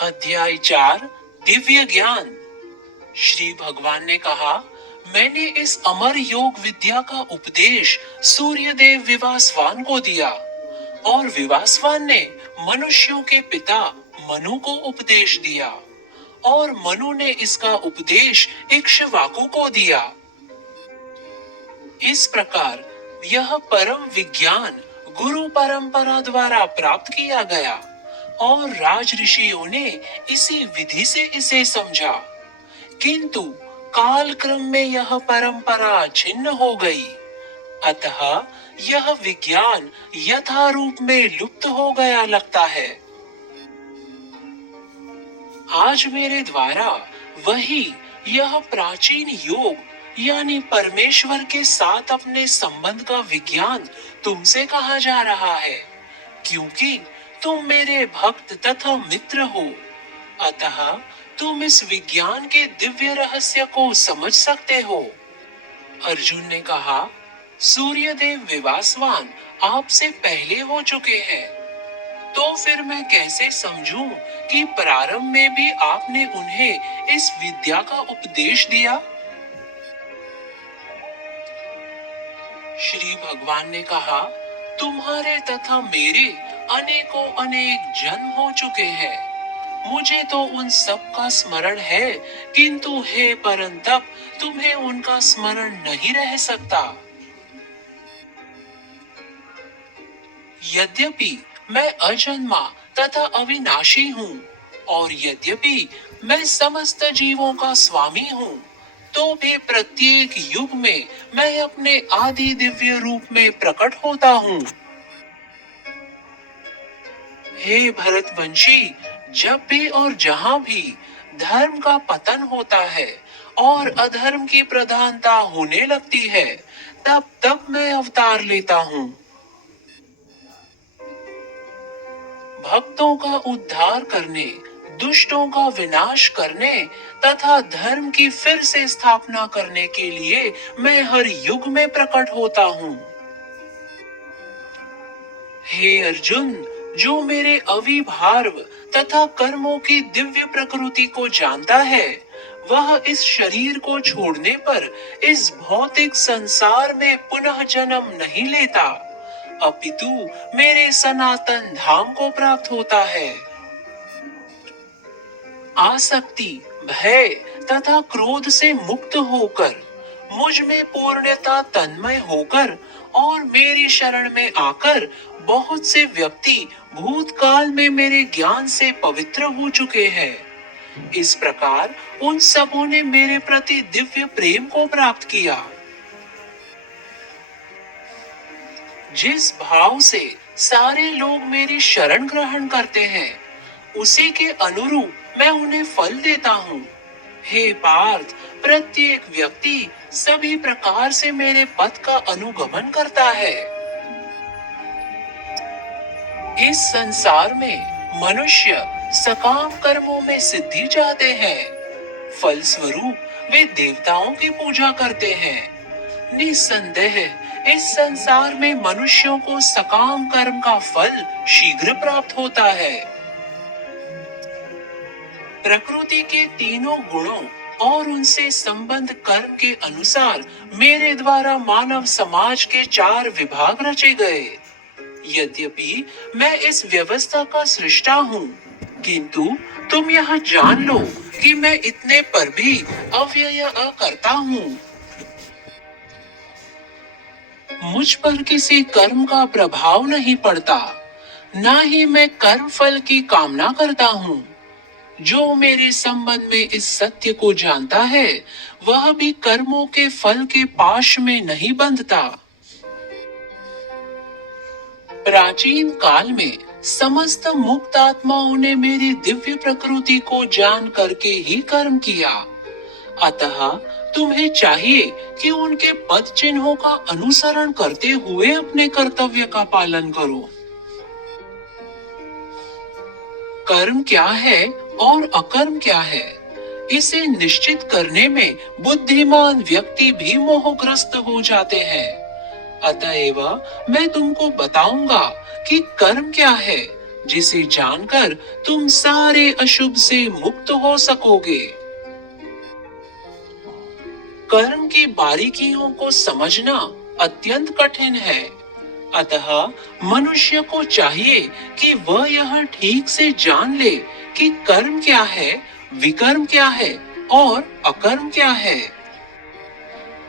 अध्याय 4 दिव्य ज्ञान। श्री भगवान ने कहा, मैंने इस अमर योग विद्या का उपदेश सूर्यदेव विवासवान को दिया और विवासवान ने मनुष्यों के पिता मनु को उपदेश दिया और मनु ने इसका उपदेश इक्ष्वाकु को दिया। इस प्रकार यह परम विज्ञान गुरु परंपरा द्वारा प्राप्त किया गया और राज ऋषियों ने इसी विधि से इसे समझा, किंतु काल क्रम में यह परंपरा छिन्न हो गई, अतः यह विज्ञान यथारूप में लुप्त हो गया लगता है। आज मेरे द्वारा वही यह प्राचीन योग यानी परमेश्वर के साथ अपने संबंध का विज्ञान तुमसे कहा जा रहा है, क्योंकि तुम मेरे भक्त तथा मित्र हो, अतः तुम इस विज्ञान के दिव्य रहस्य को समझ सकते हो। अर्जुन ने कहा, सूर्यदेव विवासवान आपसे पहले हो चुके हैं, तो फिर मैं कैसे समझूं कि प्रारंभ में भी आपने उन्हें इस विद्या का उपदेश दिया? श्री भगवान ने कहा, तुम्हारे तथा मेरे अनेकों अनेक जन्म हो चुके हैं। मुझे तो उन सब का स्मरण है, किंतु हे परंतप तुम्हें उनका स्मरण नहीं रह सकता। यद्यपि मैं अजन्मा तथा अविनाशी हूँ और यद्यपि मैं समस्त जीवों का स्वामी हूँ, तो भी प्रत्येक युग में मैं अपने आदि दिव्य रूप में प्रकट होता हूँ। हे भरतवंशी, जब भी और जहाँ भी धर्म का पतन होता है और अधर्म की प्रधानता होने लगती है, तब तब मैं अवतार लेता हूँ। भक्तों का उद्धार करने, दुष्टों का विनाश करने तथा धर्म की फिर से स्थापना करने के लिए मैं हर युग में प्रकट होता हूँ। हे अर्जुन, जो मेरे अविभार्व तथा कर्मों की दिव्य प्रकृति को जानता है, वह इस शरीर को छोड़ने पर इस भौतिक संसार में पुनः जन्म नहीं लेता, अपितु मेरे सनातन धाम को प्राप्त होता है। आसक्ति, भय तथा क्रोध से मुक्त होकर, मुझ में पूर्णता तन्मय होकर और मेरी शरण में आकर बहुत से व्यक्ति भूतकाल में मेरे ज्ञान से पवित्र हो चुके हैं। इस प्रकार उन सबों ने मेरे प्रति दिव्य प्रेम को प्राप्त किया। जिस भाव से सारे लोग मेरी शरण ग्रहण करते हैं, उसी के अनुरूप मैं उन्हें फल देता हूँ। हे पार्थ, प्रत्येक व्यक्ति सभी प्रकार से मेरे पथ का अनुगमन करता है। इस संसार में मनुष्य सकाम कर्मों में सिद्धि चाहते हैं, फलस्वरूप वे देवताओं की पूजा करते हैं। निस्संदेह इस संसार में मनुष्यों को सकाम कर्म का फल शीघ्र प्राप्त होता है। प्रकृति के तीनों गुणों और उनसे संबंध कर्म के अनुसार मेरे द्वारा मानव समाज के 4 विभाग रचे गए। यद्यपि मैं इस व्यवस्था का सृष्टा हूँ, किंतु तुम यह जान लो कि मैं इतने पर भी अव्यय अकर्ता हूँ। मुझ पर किसी कर्म का प्रभाव नहीं पड़ता, न ही मैं कर्म फल की कामना करता हूँ। जो मेरे संबंध में इस सत्य को जानता है, वह भी कर्मों के फल के पाश में नहीं बंधता। प्राचीन काल में समस्त मुक्त आत्माओं ने मेरी दिव्य प्रकृति को जान करके ही कर्म किया, अतः तुम्हें चाहिए कि उनके पद चिन्हों का अनुसरण करते हुए अपने कर्तव्य का पालन करो। कर्म क्या है और अकर्म क्या है, इसे निश्चित करने में बुद्धिमान व्यक्ति भी मोहग्रस्त हो जाते हैं। अतएव मैं तुमको बताऊंगा कि कर्म क्या है जिसे जानकर तुम सारे अशुभ से मुक्त हो सकोगे। कर्म की बारीकियों को समझना अत्यंत कठिन है, अतः मनुष्य को चाहिए कि वह यह ठीक से जान ले कि कर्म क्या है, विकर्म क्या है और अकर्म क्या है।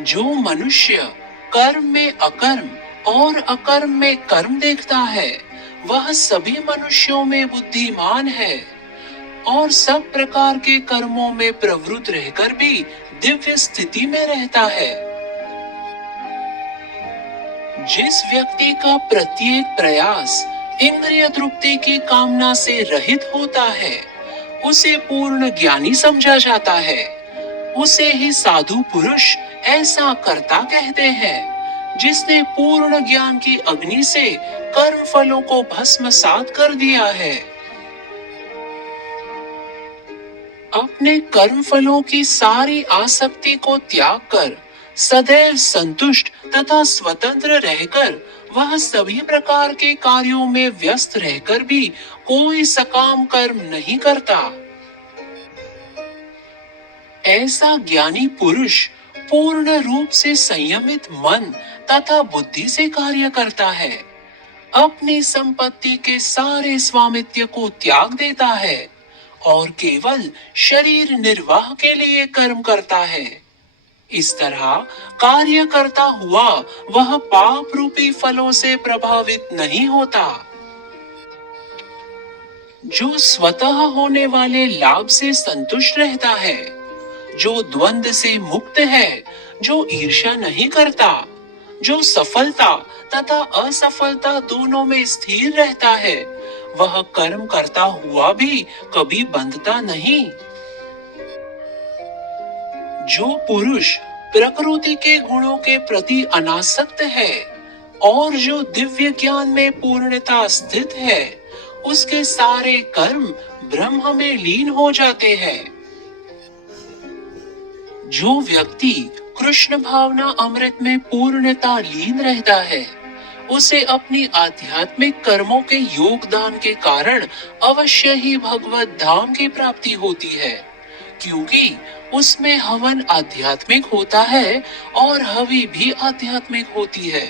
जो मनुष्य कर्म में अकर्म और अकर्म में कर्म देखता है, वह सभी मनुष्यों में बुद्धिमान है और सब प्रकार के कर्मों में प्रवृत्त रहकर भी दिव्य स्थिति में रहता है। जिस व्यक्ति का प्रत्येक प्रयास इंद्रिय तृप्ति की कामना से रहित होता है, उसे पूर्ण ज्ञानी समझा जाता है। उसे ही साधु पुरुष ऐसा कर्ता कहते हैं, जिसने पूर्ण ज्ञान की अग्नि से कर्म फलों को भस्मसात कर दिया है। अपने कर्म फलों की सारी आसक्ति को त्याग कर सदैव संतुष्ट तथा स्वतंत्र रहकर वह सभी प्रकार के कार्यों में व्यस्त रहकर भी कोई सकाम कर्म नहीं करता। ऐसा ज्ञानी पुरुष पूर्ण रूप से संयमित मन तथा बुद्धि से कार्य करता है, अपनी संपत्ति के सारे स्वामित्व को त्याग देता है और केवल शरीर निर्वाह के लिए कर्म करता है। इस तरह कार्य करता हुआ वह पाप रूपी फलों से प्रभावित नहीं होता। जो स्वतः होने वाले लाभ से संतुष्ट रहता है, जो द्वंद से मुक्त है, जो ईर्ष्या नहीं करता, जो सफलता तथा असफलता दोनों में स्थिर रहता है, वह कर्म करता हुआ भी कभी बंधता नहीं। जो पुरुष प्रकृति के गुणों के प्रति अनासक्त है और जो दिव्य ज्ञान में पूर्णता स्थित है, उसके सारे कर्म ब्रह्म में लीन हो जाते हैं। जो व्यक्ति कृष्ण भावना अमृत में पूर्णता लीन रहता है, उसे अपनी आध्यात्मिक कर्मों के योगदान के कारण अवश्य ही भगवत धाम की प्राप्ति होती है, क्योंकि उसमें हवन आध्यात्मिक होता है और हवि भी आध्यात्मिक होती है।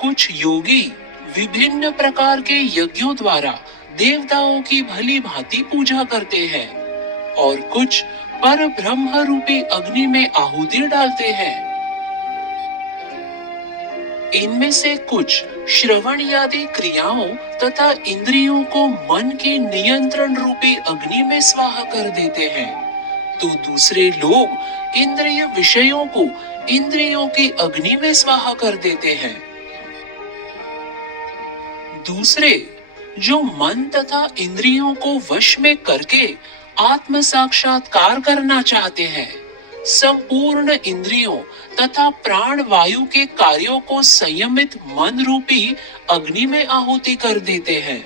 कुछ योगी विभिन्न प्रकार के यज्ञों द्वारा देवताओं की भली भांति पूजा करते हैं और कुछ पर ब्रह्म रूपी अग्नि में आहुति डालते हैं। इनमें से कुछ श्रवण आदि क्रियाओं तथा इंद्रियों को मन की नियंत्रण रूपी अग्नि में स्वाहा कर देते हैं, तो दूसरे लोग इंद्रिय विषयों को इंद्रियों की अग्नि में स्वाहा कर देते हैं। दूसरे जो मन तथा इंद्रियों को वश में करके आत्म साक्षात्कार करना चाहते हैं, संपूर्ण इंद्रियों तथा प्राण वायु के कार्यों को संयमित मन रूपी अग्नि में आहुति कर देते हैं।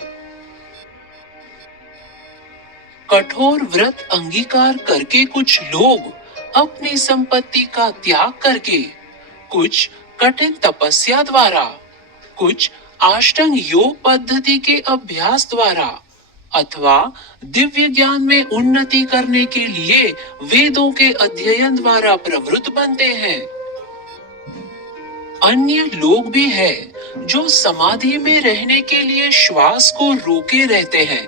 कठोर व्रत अंगीकार करके कुछ लोग अपनी संपत्ति का त्याग करके, कुछ कठिन तपस्या द्वारा, कुछ अष्टांग योग पद्धति के अभ्यास द्वारा अथवा दिव्य ज्ञान में उन्नति करने के लिए वेदों के अध्ययन द्वारा प्रवृत्त बनते हैं। अन्य लोग भी हैं जो समाधि में रहने के लिए श्वास को रोके रहते हैं।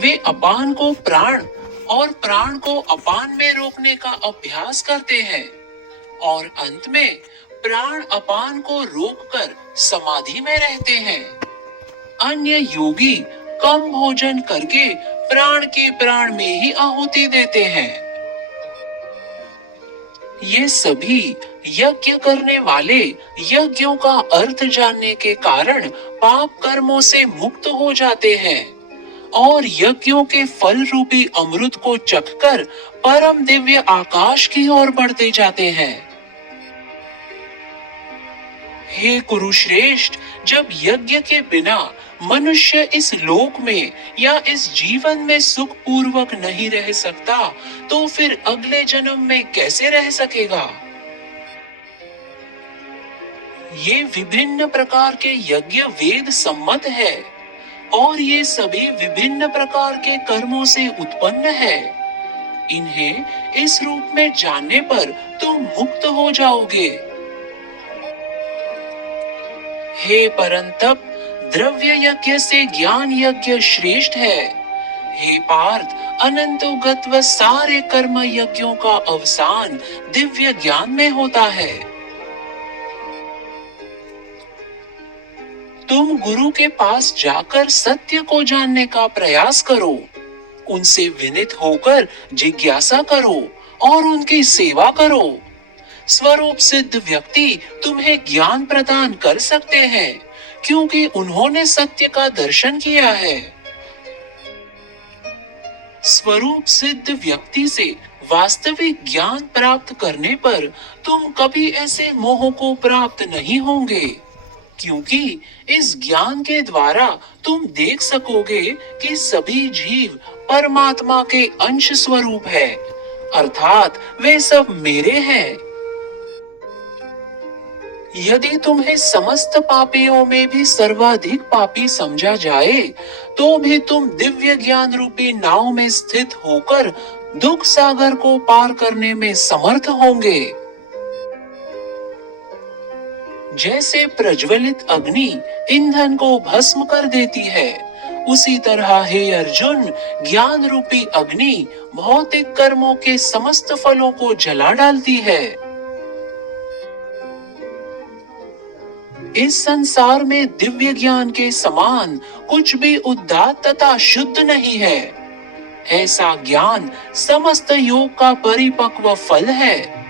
वे अपान को प्राण और प्राण को अपान में रोकने का अभ्यास करते हैं और अंत में प्राण अपान को रोककर समाधि में रहते हैं। अन्य योगी कम भोजन करके प्राण के प्राण में ही आहुति देते हैं। ये सभी यज्ञ करने वाले यज्ञों का अर्थ जानने के कारण पाप कर्मों से मुक्त हो जाते हैं और यज्ञों के फल रूपी अमृत को चखकर परम दिव्य आकाश की ओर बढ़ते जाते हैं। हे कुरुश्रेष्ठ, जब यज्ञ के बिना मनुष्य इस लोक में या इस जीवन में सुख पूर्वक नहीं रह सकता, तो फिर अगले जन्म में कैसे रह सकेगा। ये विभिन्न प्रकार के यज्ञ वेद सम्मत है और ये सभी विभिन्न प्रकार के कर्मों से उत्पन्न है। इन्हें इस रूप में जानने पर तुम मुक्त हो जाओगे। हे परंतप, द्रव्य यज्ञ से ज्ञान यज्ञ श्रेष्ठ है। हे पार्थ, अनंतोगत्व सारे कर्म यज्ञों का अवसान दिव्य ज्ञान में होता है। तुम गुरु के पास जाकर सत्य को जानने का प्रयास करो, उनसे विनित होकर जिज्ञासा करो और उनकी सेवा करो। स्वरूप सिद्ध व्यक्ति तुम्हें ज्ञान प्रदान कर सकते हैं, क्योंकि उन्होंने सत्य का दर्शन किया है। स्वरूप सिद्ध व्यक्ति से वास्तविक ज्ञान प्राप्त करने पर तुम कभी ऐसे मोह को प्राप्त नहीं होंगे, क्योंकि इस ज्ञान के द्वारा तुम देख सकोगे कि सभी जीव परमात्मा के अंश स्वरूप है, अर्थात वे सब मेरे हैं। यदि तुम्हें समस्त पापियों में भी सर्वाधिक पापी समझा जाए, तो भी तुम दिव्य ज्ञान रूपी नाव में स्थित होकर दुख सागर को पार करने में समर्थ होंगे। जैसे प्रज्वलित अग्नि ईंधन को भस्म कर देती है, उसी तरह हे अर्जुन, ज्ञान रूपी अग्नि भौतिक कर्मों के समस्त फलों को जला डालती है। इस संसार में दिव्य ज्ञान के समान कुछ भी उदात्त तथा शुद्ध नहीं है। ऐसा ज्ञान समस्त योग का परिपक्व फल है।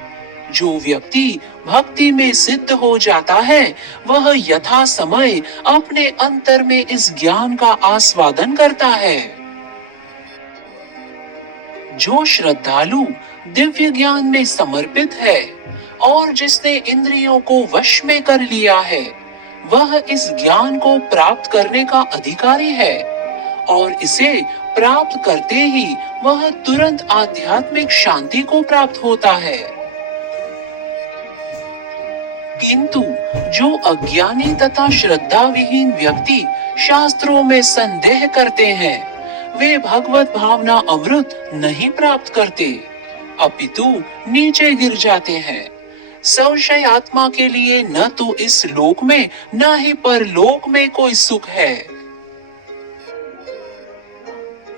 जो व्यक्ति भक्ति में सिद्ध हो जाता है, वह यथा समय अपने अंतर में इस ज्ञान का आस्वादन करता है। जो श्रद्धालु दिव्य ज्ञान में समर्पित है और जिसने इंद्रियों को वश में कर लिया है, वह इस ज्ञान को प्राप्त करने का अधिकारी है और इसे प्राप्त करते ही वह तुरंत आध्यात्मिक शांति को प्राप्त होता है। किंतु जो अज्ञानी तथा श्रद्धा विहीन व्यक्ति शास्त्रों में संदेह करते हैं, वे भगवत भावना अमृत नहीं प्राप्त करते, अपितु नीचे गिर जाते हैं। संशय आत्मा के लिए न तो इस लोक में न ही परलोक में कोई सुख है।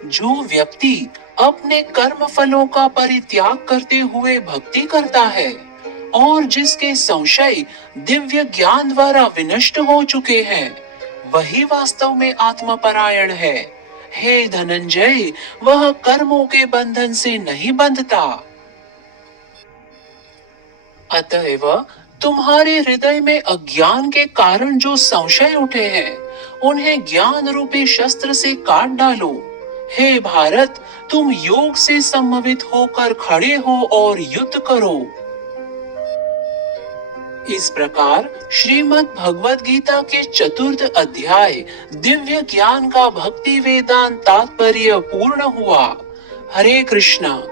जो व्यक्ति अपने कर्म फलों का परित्याग करते हुए भक्ति करता है और जिसके संशय दिव्य ज्ञान द्वारा विनष्ट हो चुके हैं, वही वास्तव में आत्मपरायण है। हे धनंजय, वह कर्मों के बंधन से नहीं बंधता। अतएव तुम्हारे हृदय में अज्ञान के कारण जो संशय उठे हैं, उन्हें ज्ञान रूपी शस्त्र से काट डालो। हे भारत, तुम योग से सम्मोहित होकर खड़े हो और युद्ध करो। इस प्रकार श्रीमद् भगवद गीता के चतुर्थ अध्याय दिव्य ज्ञान का भक्ति वेदांत तात्पर्य पूर्ण हुआ। हरे कृष्णा।